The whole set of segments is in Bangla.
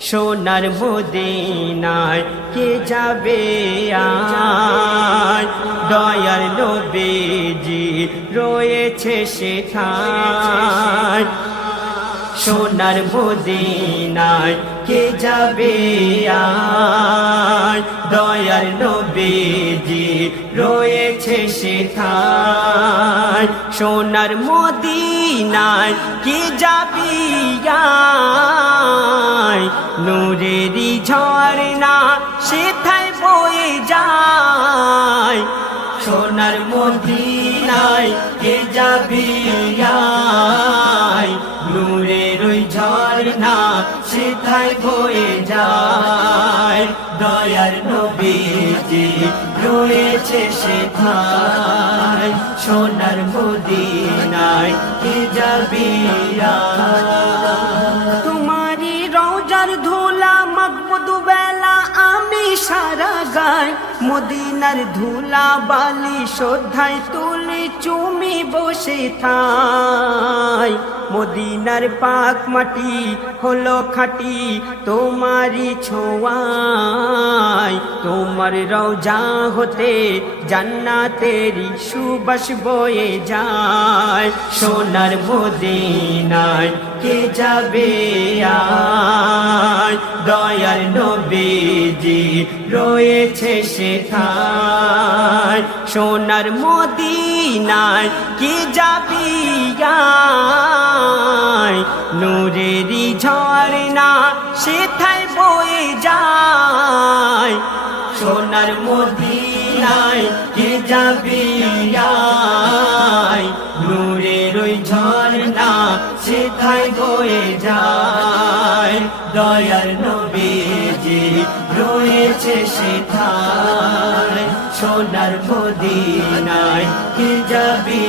সোনার মদিনায় কে যাবে আয়? দয়ার নবীজি রয়েছে সেথায় সোনার মদিনায় কে যাবে আয় দয়ার নবীজি রয়েছে সেথায়। সোনার মদিনায় কে যাবি নূরেরই ঝর্ণা সেথায় বয়ে যায়। সোনার মদিনায় কে যাবি দয়ার নবীজি রয়েছে সেথায় সোনার মদিনায় কে যাবি তোমারি রওজার ধুলা মকবুদু বেলা আমি সারা গাই মদিনার ধুলা বালি শ্রদ্ধায় তুলে চুমি বসে থাই। মদিনার পাক মাটি হলো খাটি তোমারি ছোঁয়াই তোমার রওজা হতে জান্নাতেরি সুবাস বয়ে যায়। সোনার মদিনায় কে যাবে আয়? দয়ার নবীজি রয়েছে সেথায়। সোনার মদিনায় কে যাবি নূরেরই ঝর্ণা সেথায় বয়ে যায়। সোনার মদিনায় কে যাবি নূরের ওই ঝর্ণা সেথায় বয়ে যায়। দয়ার নবীজি, রয়েছে সেথায়। সোনার মদিনায় কে যাবি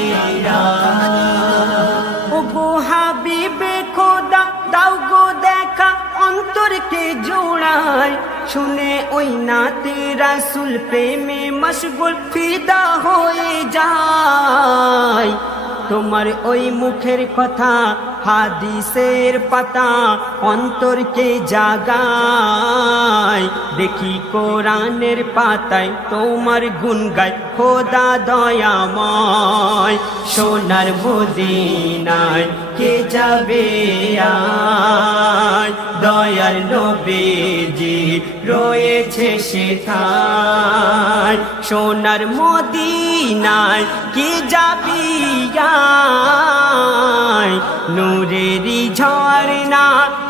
দাও গো দেখা অন্তরকে জোড়ায়। শুনে ওই নাতে রাসুল প্রেমে মশগুল ফিদা হয়ে যায়। তোমার ওই মুখের কথা হাদিসের পাতা অন্তরকে জাগায়। দেখি কোরআনের পাতায় তোমার গুন গায় খোদা দয়াময় সোনার মদিনায়। কে যাবে দয়ার নবীজি রয়েছে সেথায়। সোনার মদিনায় কে যাবি নূরেরই ঝর্ণা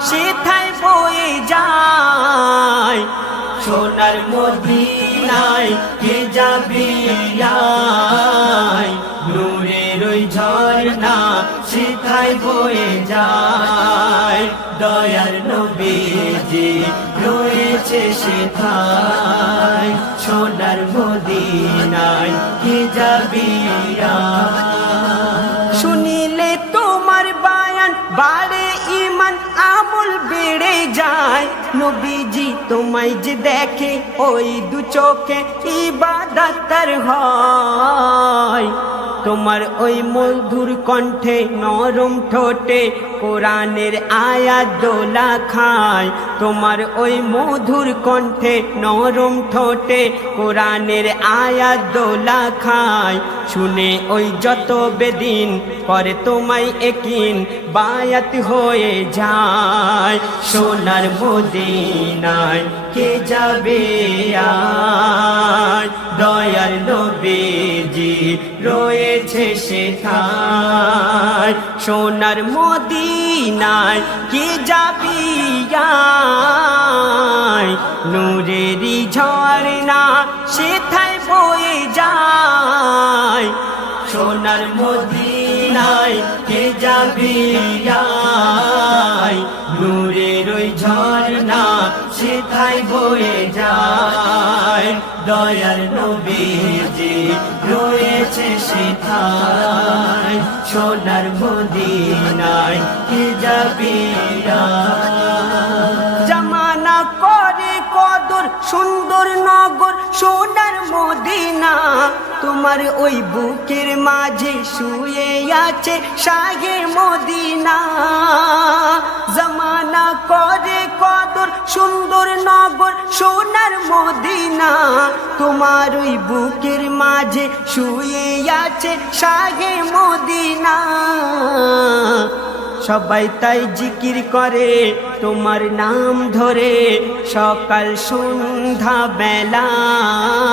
সেথায় বয়ে যায়। সোনার মদিনায় কে যাবি ওই ঝর্ণা সেথায় বয়ে যায়। দয়ার নবীজি রয়েছে সেথায়। সোনার মদিনায় কে যাবি আয় শুনিলে তোমার বায়ান, বাড়ে ইমান, আমল বেড়ে যায়। নবীজি, তোমায় যে দেখে ওই দু চোখে ইবাদতার হয়। তোমার ওই মধুর কণ্ঠে নরম ঠোঁটে কোরআনের আয়াত দোলা খায়। তোমার ওই মধুর কণ্ঠে নরম ঠোঁটে কোরআনের আয়াত দোলা খায়। শুনে ওই যত বেদিন করে তোমায় একিন বায়াত হয়ে যায়। সোনার মদিনায় কে যাবে আয়? দয়ার নবীজি রয়েছে সেথায় সোনার মদিনায় কে যাবি নূরেরই ঝর্ণা সেথায় বয়ে যায়। সোনার মদিনায় কে যাবি নূরের ওই ঝর্ণা সেথায় বয়ে যায়। দয়ার নবীজি রয়েছে সেথায়, সোনার মদিনায় কে যাবি জামানা করে কদর, সুন্দর নগর, সোনার মদিনা। তোমার ওই বুকের মাঝে শুয়ে আছে শাহে মদিনা। সুন্দর নগর, সোনার মদিনা। তোমার ওই বুকের মাঝে শুয়ে আছে সাগে মদিনা। সবাই তাই জিকির করে, তোমার নাম ধরে সকাল সন্ধ্যা বেলায়।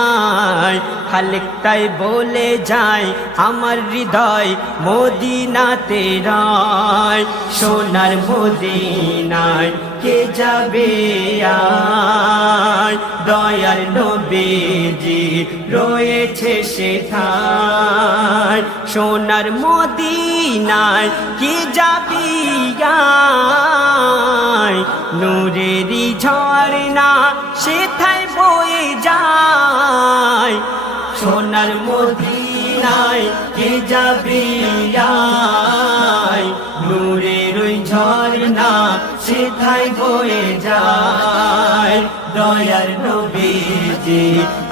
খালেক তাই বলে যায়, আমার হৃদয় মদিনাতে রয় সোনার মদিনায় কে যাবে দয়ার নবীজি রয়েছে সেথায়, সোনার মদিনায় কে যাবি নূরেরই ঝর্ণা সেথায় বয়ে যায় সোনার মদিনায় কে যাবি নূরের ওই ঝর্ণা সেথায় বয়ে যায়। দয়ার নবীজি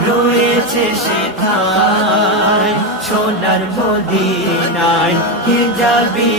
রয়েছে সেথায়। সোনার মদিনায় কে যাবি